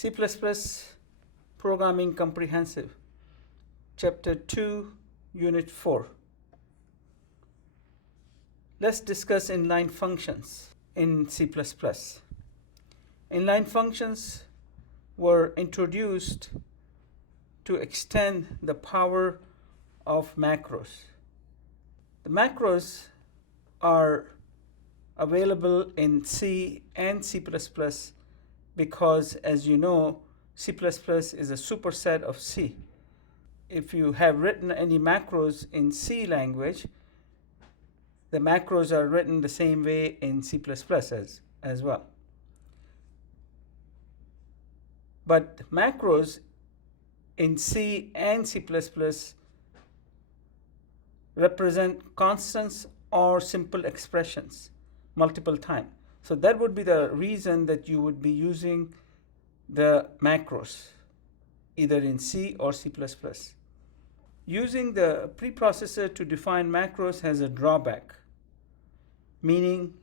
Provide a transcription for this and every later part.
C++ Programming Comprehensive, Chapter 2, Unit 4. Let's discuss inline functions in C++. Inline functions were introduced to extend the power of macros. The macros are available in C and C++ because, as you know, C++ is a superset of C. If you have written any macros in C language, the macros are written the same way in C++ as well. But macros in C and C++ represent constants or simple expressions multiple times. So that would be the reason that you would be using the macros either in C or C++. Using the preprocessor to define macros has a drawback, meaning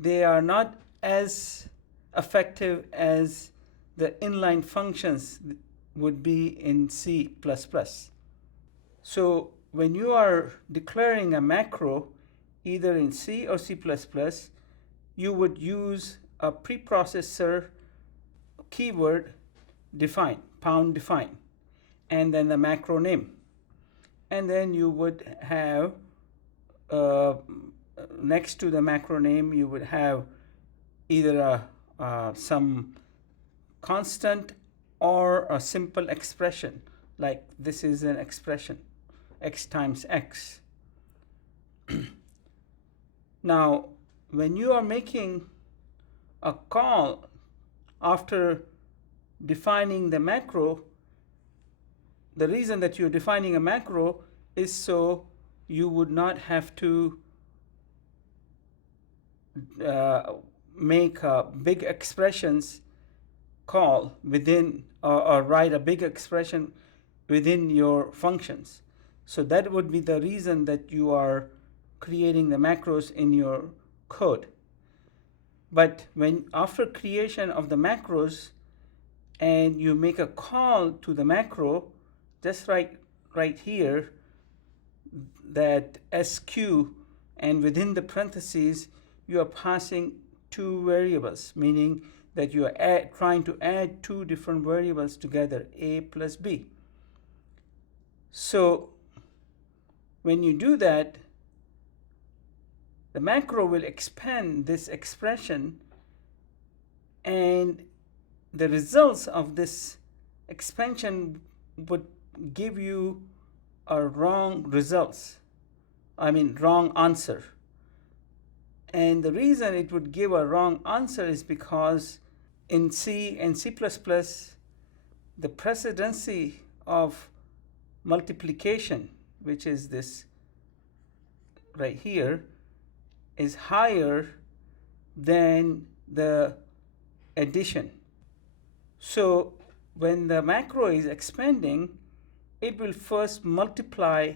they are not as effective as the inline functions would be in C++. So when you are declaring a macro either in C or C++, you would use a preprocessor keyword define, pound define, and then the macro name. And then you would have next to the macro name, you would have either some constant or a simple expression, like this is an expression, x times x. Now, when you are making a call after defining the macro, the reason that you're defining a macro is so you would not have to make big expressions call within or write a big expression within your functions. So that would be the reason that you are creating the macros in your code. But when after creation of the macros and you make a call to the macro, just right here, that SQ, and within the parentheses you are passing two variables, meaning that you are trying to add two different variables together, a plus b. So when you do that, the macro will expand this expression, and the results of this expansion would give you a wrong answer. And the reason it would give a wrong answer is because in C and C++, the precedency of multiplication, which is this right here, is higher than the addition. So when the macro is expanding, it will first multiply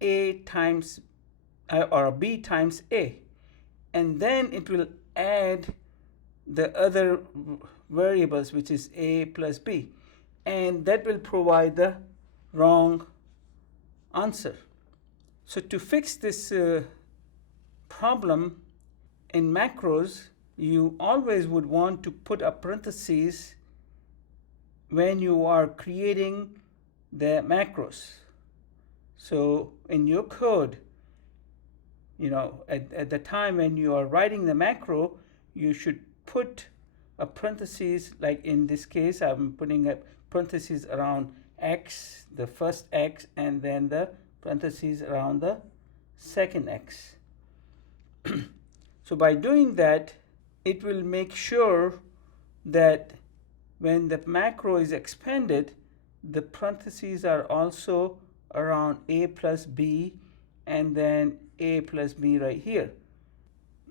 a times or b times a, and then it will add the other variables, which is a plus b, and that will provide the wrong answer. So to fix this problem in macros, you always would want to put a parenthesis when you are creating the macros. So in your code, at the time when you are writing the macro, you should put a parenthesis, like in this case I'm putting a parenthesis around x, the first x, and then the parenthesis around the second x. So by doing that, it will make sure that when the macro is expanded, the parentheses are also around a plus b, and then a plus b right here.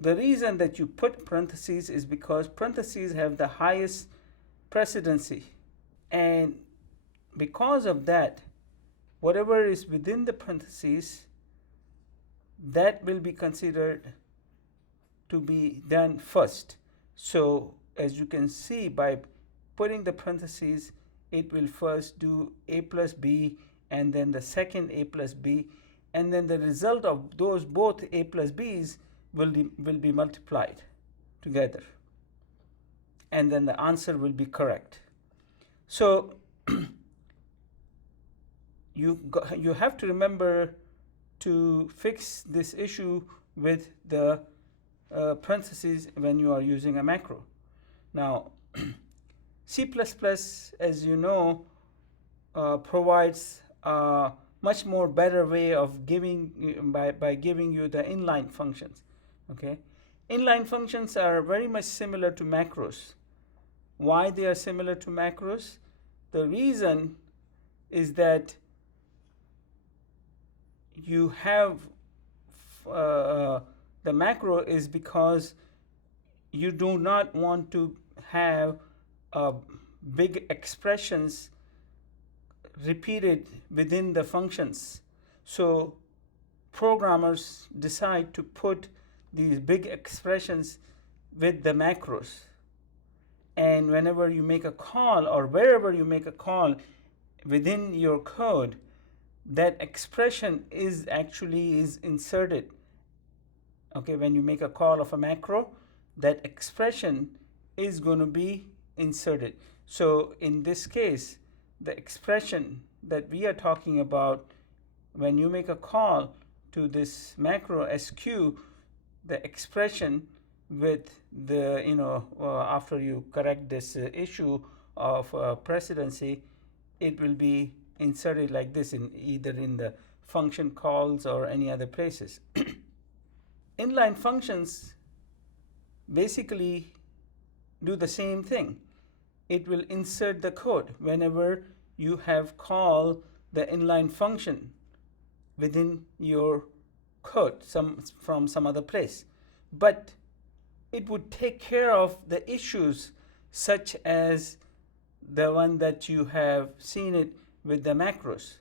The reason that you put parentheses is because parentheses have the highest precedency, and because of that, whatever is within the parentheses, that will be considered to be done first. So as you can see, by putting the parentheses, it will first do a plus b and then the second a plus b, and then the result of those both a plus b's will be multiplied together, and then the answer will be correct. So you have to remember to fix this issue with the parentheses when you are using a macro. Now, C++, as you know, provides a much more better way of giving by giving you the inline functions. Okay, inline functions are very much similar to macros. Why they are similar to macros? The reason is that you have the macro is because you do not want to have big expressions repeated within the functions. So programmers decide to put these big expressions with the macros. And whenever you make a call, or wherever you make a call within your code, that expression is inserted. Okay, when you make a call of a macro, that expression is going to be inserted. So in this case, the expression that we are talking about, when you make a call to this macro SQ, the expression with the, after you correct this issue of precedency, it will be inserted like this, in either in the function calls or any other places. Inline functions basically do the same thing. It will insert the code whenever you have called the inline function within your code from some other place. But it would take care of the issues such as the one that you have seen it with the macros.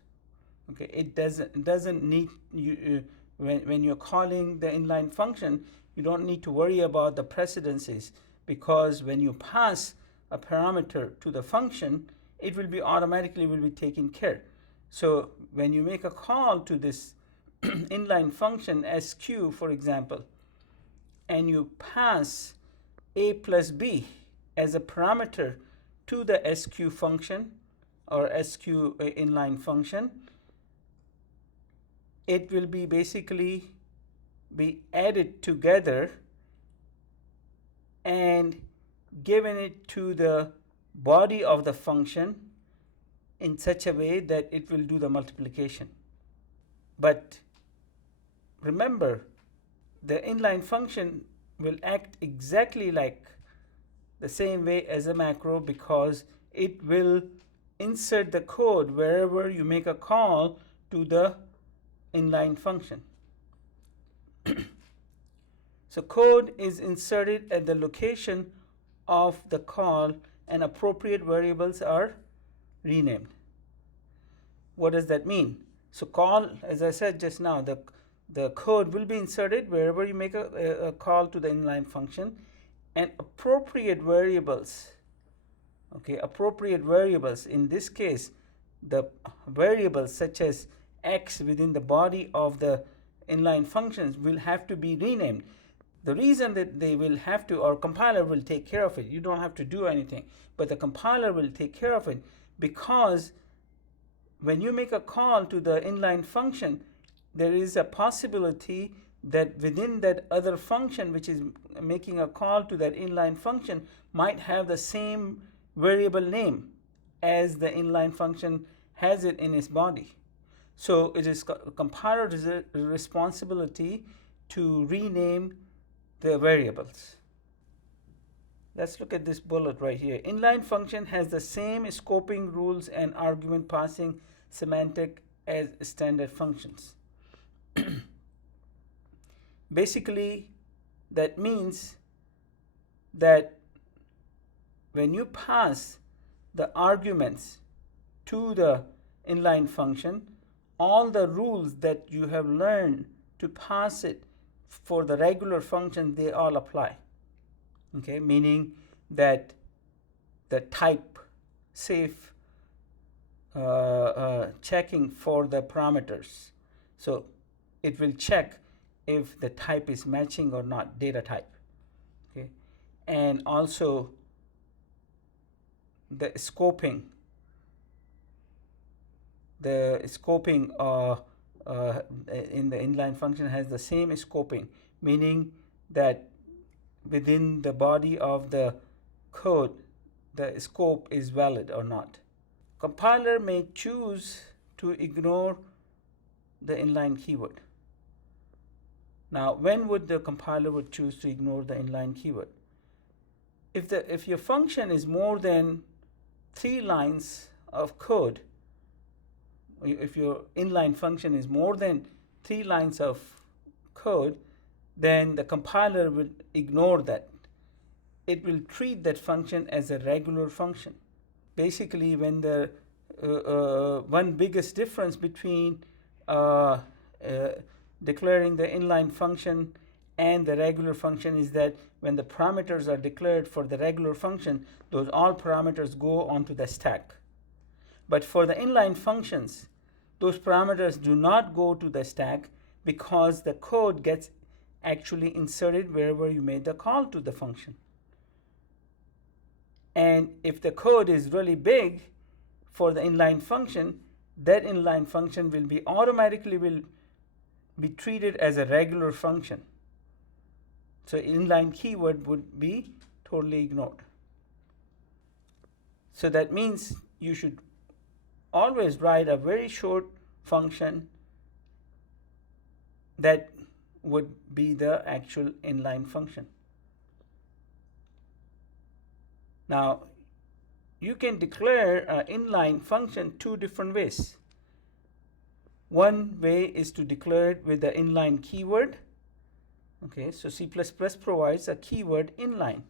Okay, it doesn't need you when you're calling the inline function, you don't need to worry about the precedences, because when you pass a parameter to the function, it will be automatically taken care. So when you make a call to this inline function SQ, for example, and you pass a plus b as a parameter to the SQ function or SQ inline function, it will be basically be added together and given it to the body of the function in such a way that it will do the multiplication. But remember, the inline function will act exactly like the same way as a macro, because it will insert the code wherever you make a call to the inline function. So code is inserted at the location of the call, and appropriate variables are renamed. What does that mean? So call, as I said just now, the code will be inserted wherever you make a call to the inline function, and appropriate variables, in this case, the variables such as x within the body of the inline functions will have to be renamed. The reason that they will have to, or compiler will take care of it, you don't have to do anything, but the compiler will take care of it, because when you make a call to the inline function, there is a possibility that within that other function which is making a call to that inline function might have the same variable name as the inline function has it in its body. So it is compiler's responsibility to rename the variables. Let's look at this bullet right here. Inline function has the same scoping rules and argument passing semantic as standard functions. Basically, that means that when you pass the arguments to the inline function, all the rules that you have learned to pass it for the regular function, they all apply. Okay, meaning that the type safe checking for the parameters. So it will check if the type is matching or not, data type. Okay, and also the scoping. The scoping in the inline function has the same scoping, meaning that within the body of the code, the scope is valid or not. Compiler may choose to ignore the inline keyword. Now, when would the compiler would choose to ignore the inline keyword? If your function is more than 3 lines of code, if your inline function is more than 3 lines of code, then the compiler will ignore that. It will treat that function as a regular function. Basically, when the one biggest difference between declaring the inline function and the regular function is that when the parameters are declared for the regular function, those all parameters go onto the stack. But for the inline functions, those parameters do not go to the stack because the code gets actually inserted wherever you made the call to the function. And if the code is really big for the inline function, that inline function will be automatically treated as a regular function. So inline keyword would be totally ignored. So that means you should always write a very short function that would be the actual inline function. Now, you can declare an inline function 2 different ways. One way is to declare it with the inline keyword. Okay, so C++ provides a keyword inline.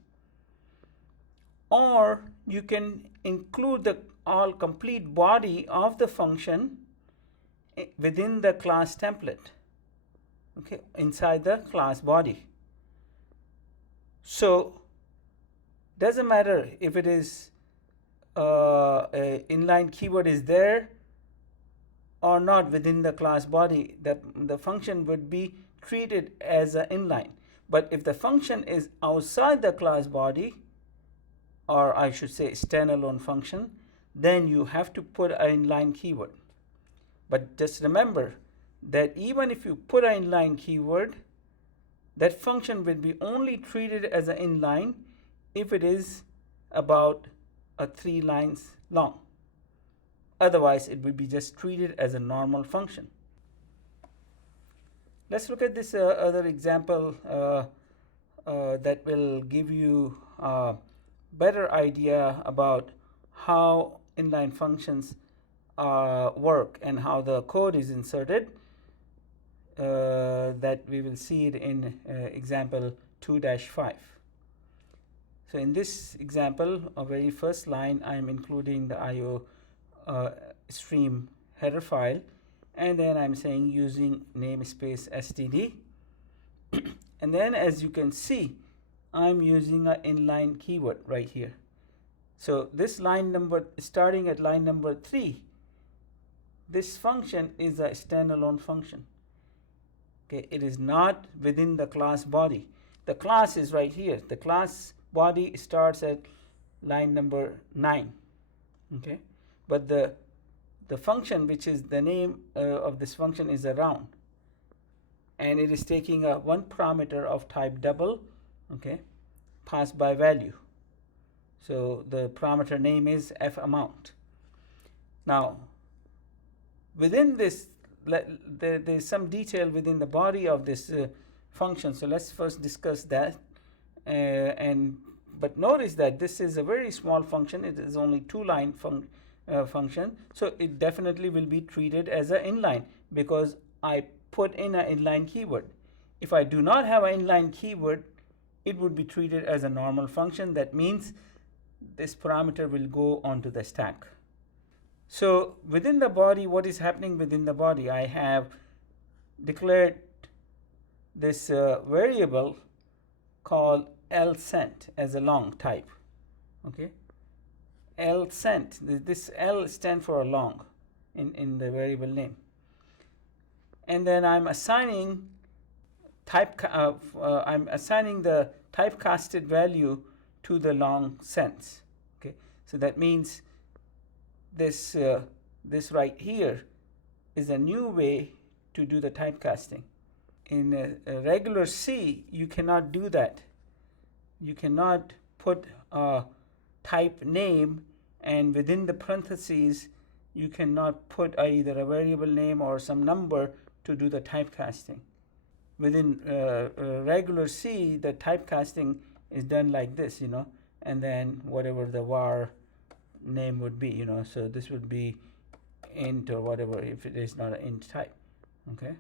Or you can include the all complete body of the function within the class template, okay, inside the class body. So doesn't matter if it is inline keyword is there or not within the class body, the function would be treated as an inline. But if the function is outside the class body, or I should say standalone function, then you have to put an inline keyword. But just remember that even if you put an inline keyword, that function will be only treated as an inline if it is about 3 lines long. Otherwise, it will be just treated as a normal function. Let's look at this other example that will give you a better idea about how inline functions work and how the code is inserted. That we will see it in example 2-5. So in this example, a very first line, I'm including the IO stream header file, and then I'm saying using namespace std. And then as you can see, I'm using an inline keyword right here. So this line number, starting at line number 3, this function is a standalone function. Okay, it is not within the class body. The class is right here. The class body starts at line number 9. Okay, but the function, which is the name of this function, is a round, and it is taking a one parameter of type double, okay, passed by value. So the parameter name is f amount. Now, within this, there's some detail within the body of this function. So let's first discuss that. But notice that this is a very small function. It is only 2-line function. So it definitely will be treated as an inline because I put in an inline keyword. If I do not have an inline keyword, it would be treated as a normal function. That means this parameter will go onto the stack. So within the body, what is happening within the body? I have declared this variable called lsent as a long type. Okay, L sent. This L stands for a long in the variable name. And then I'm assigning I'm assigning the typecasted value to the long sense. Okay, so that means this this right here is a new way to do the typecasting. In a regular C, you cannot do that. You cannot put a type name, and within the parentheses you cannot put either a variable name or some number to do the typecasting. Within regular C, the typecasting is done like this, and then whatever the var name would be, so this would be int or whatever if it is not an int type. Okay,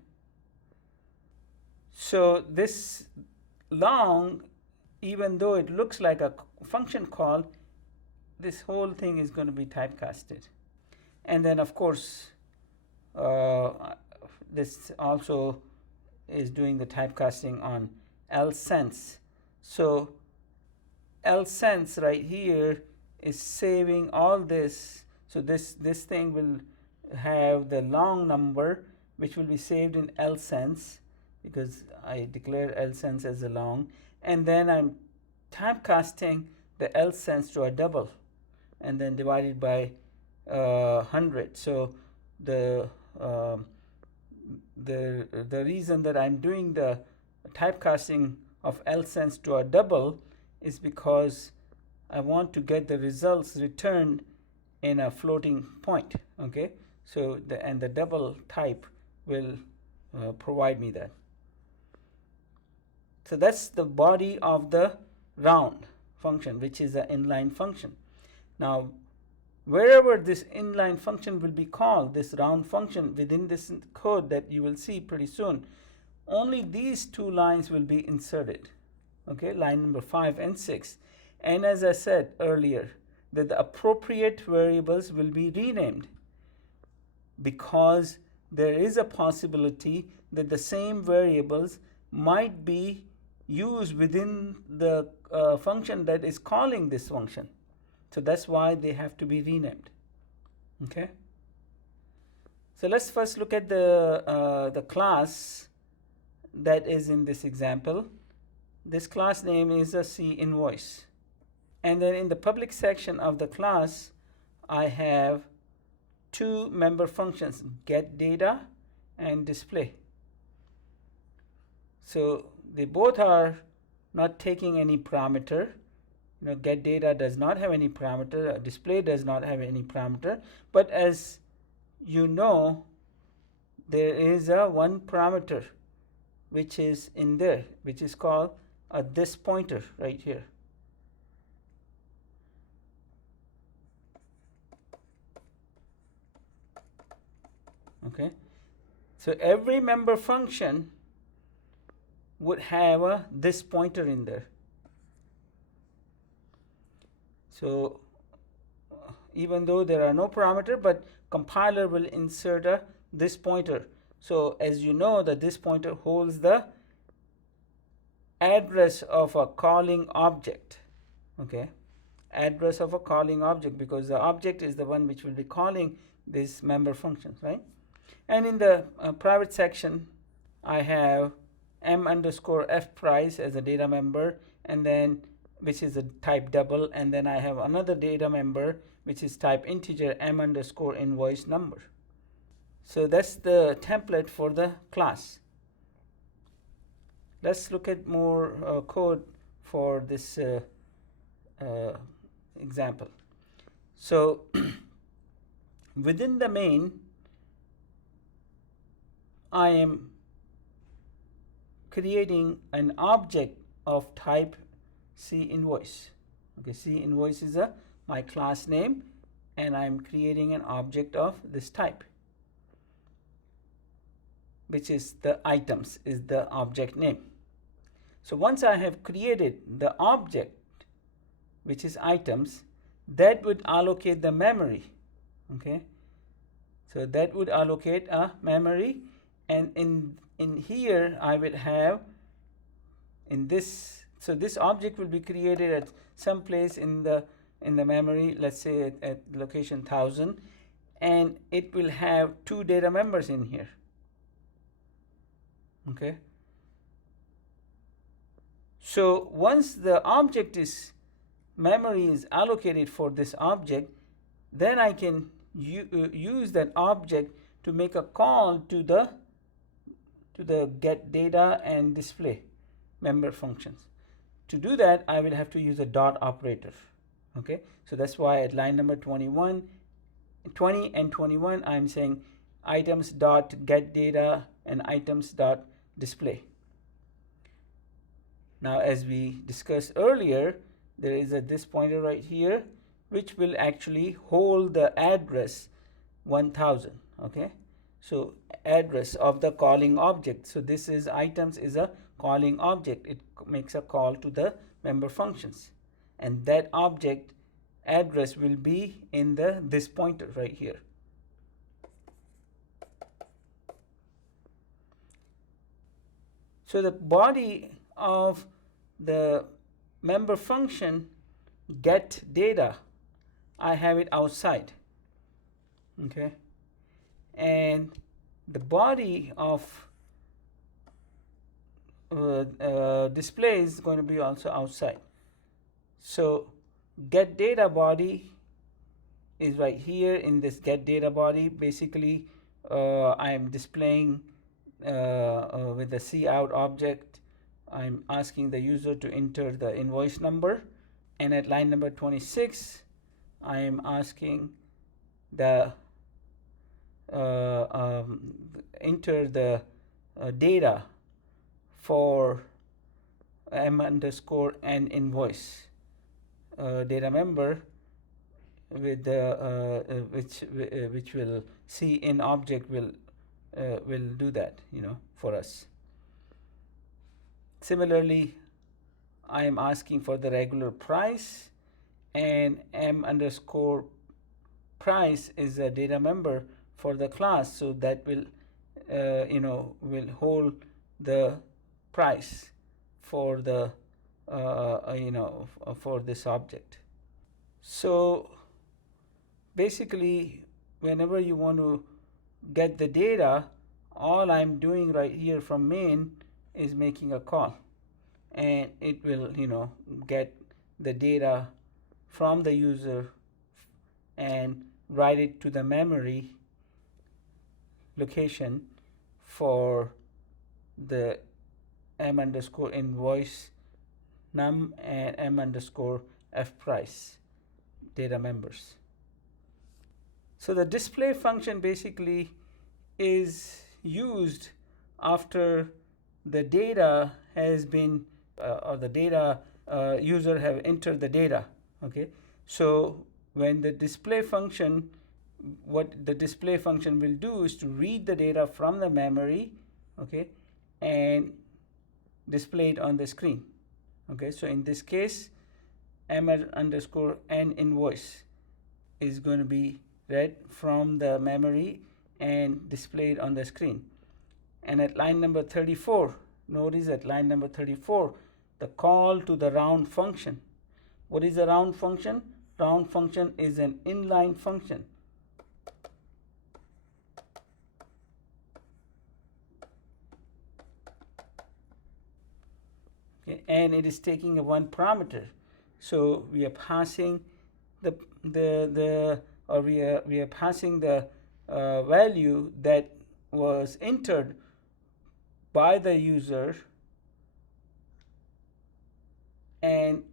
so this long, even though it looks like a function call, this whole thing is going to be typecasted. And then of course this also is doing the typecasting on lsense. So lsense right here is saving all this. So this thing will have the long number, which will be saved in lsense because I declared lsense as a long, and then I'm typecasting the lsense to a double and then divided by 100. So the reason that I'm doing the typecasting of lsense to a double is because I want to get the results returned in a floating point. Okay, so the double type will provide me that. So that's the body of the round function, which is an inline function. Now wherever this inline function will be called, this round function within this code that you will see pretty soon, only these two lines will be inserted. Okay, line number 5 and 6. And as I said earlier, that the appropriate variables will be renamed because there is a possibility that the same variables might be used within the function that is calling this function. So that's why they have to be renamed. Okay. So let's first look at the class that is in this example. This class name is a C invoice. And then in the public section of the class, I have two member functions, get data and display. So they both are not taking any parameter. Get data does not have any parameter, display does not have any parameter, but as you know, there is a one parameter which is in there, which is called this pointer right here. Okay, so every member function would have this pointer in there. So even though there are no parameter, but compiler will insert this pointer. So as you know that this pointer holds the address of a calling object. Okay, address of a calling object, because the object is the one which will be calling these member functions, right? And in the private section, I have m underscore f price as a data member, and then which is a type double, and then I have another data member which is type integer m underscore invoice number. So that's the template for the class. Let's look at more code for this example. So within the main, I am creating an object of type C invoice. Okay, C invoice is my class name, and I'm creating an object of this type, which is the items, is the object name. So once I have created the object, which is items, that would allocate the memory. Okay, so that would allocate a memory, and in here I will have in this, so this object will be created at some place in the in the memory, let's say at location 1000, and it will have 2 data members in here. Okay. So once the object is memory is allocated for this object, then I can use that object to make a call to the get data and display member functions. To do that, I will have to use a dot operator. Okay, so that's why at line number 20 and 21, I'm saying items dot get data and items dot display. Now, as we discussed earlier, there is this pointer right here, which will actually hold the address 1000. Okay, so address of the calling object. So this is items is a calling object. It makes a call to the member functions, and that object address will be in this pointer right here. So the body of the member function get data, I have it outside. Okay, and the body of display is going to be also outside. So get data body is right here in this get data body. Basically, I am displaying with the cout object, I'm asking the user to enter the invoice number, and at line number 26, I am asking the enter the data for m_n invoice data member with the which will see in object will do that, for us. Similarly, I am asking for the regular price, and m_price is a data member for the class, so that will will hold the price for the for this object. So basically, whenever you want to get the data, all I'm doing right here from main is making a call, and it will get the data from the user and write it to the memory location for the m_invoice num and m_fprice data members. So the display function basically is used after the data has been or the data user have entered the data. Okay, so when the display function, what the display function will do is to read the data from the memory, okay, and display it on the screen. Okay, so in this case, m_n invoice is going to be read from the memory and displayed on the screen. And at line number 34, notice at line number 34, the call to the round function. What is a round function? Round function is an inline function. Okay, and it is taking a one parameter. So we are passing we are passing the value that was entered by the user, and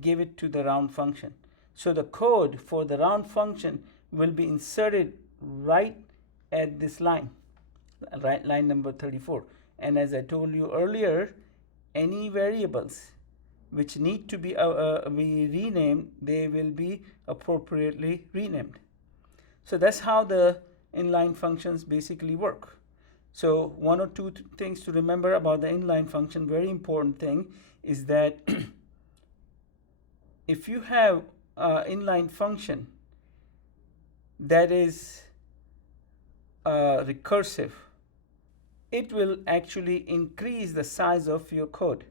give it to the round function. So the code for the round function will be inserted right at this line, right, line number 34. And as I told you earlier, any variables which need to be renamed, they will be appropriately renamed. So that's how the inline functions basically work. So one or two things to remember about the inline function. Very important thing is that if you have an inline function that is recursive, it will actually increase the size of your code.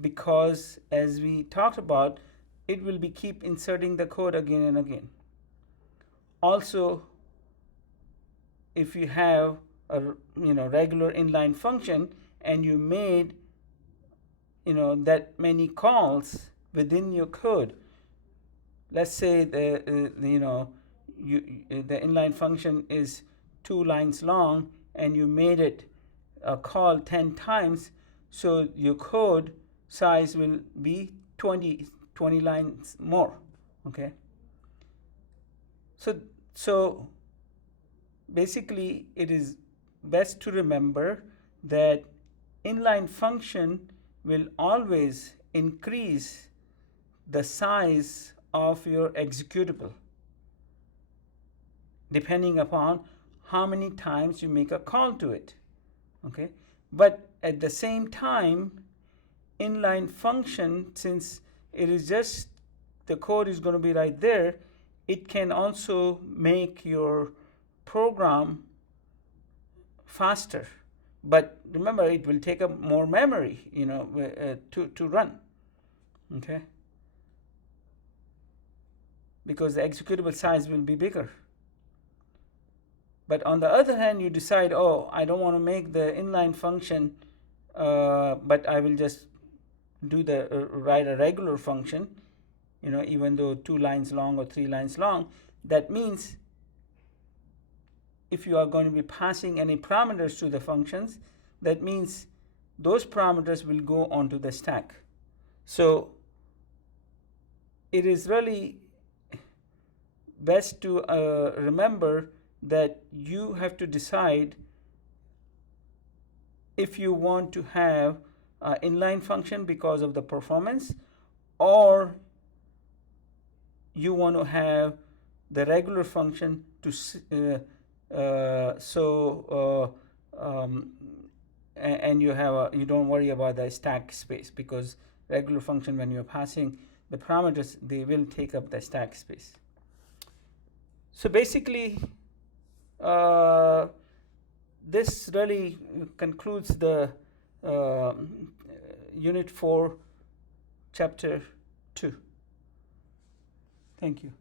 because, as we talked about, it will be keep inserting the code again and again. Also, if you have a regular inline function and you made that many calls within your code, let's say the inline function is 2 lines long and you made it a call 10 times, so your code size will be 20 lines more. Okay, so basically it is best to remember that inline function will always increase the size of your executable depending upon how many times you make a call to it. Okay, but at the same time, inline function, since it is just the code is going to be right there, it can also make your program faster. But remember, it will take up more memory, to run. Okay, because the executable size will be bigger. But on the other hand, you decide, oh, I don't want to make the inline function, but I will just do write a regular function, even though 2 lines long or 3 lines long. That means if you are going to be passing any parameters to the functions, that means those parameters will go onto the stack. So it is really best to remember that you have to decide if you want to have an inline function because of the performance, or you want to have the regular function to and you don't worry about the stack space, because regular function, when you're passing the parameters, they will take up the stack space. So basically, this really concludes the Unit 4, Chapter 2. Thank you.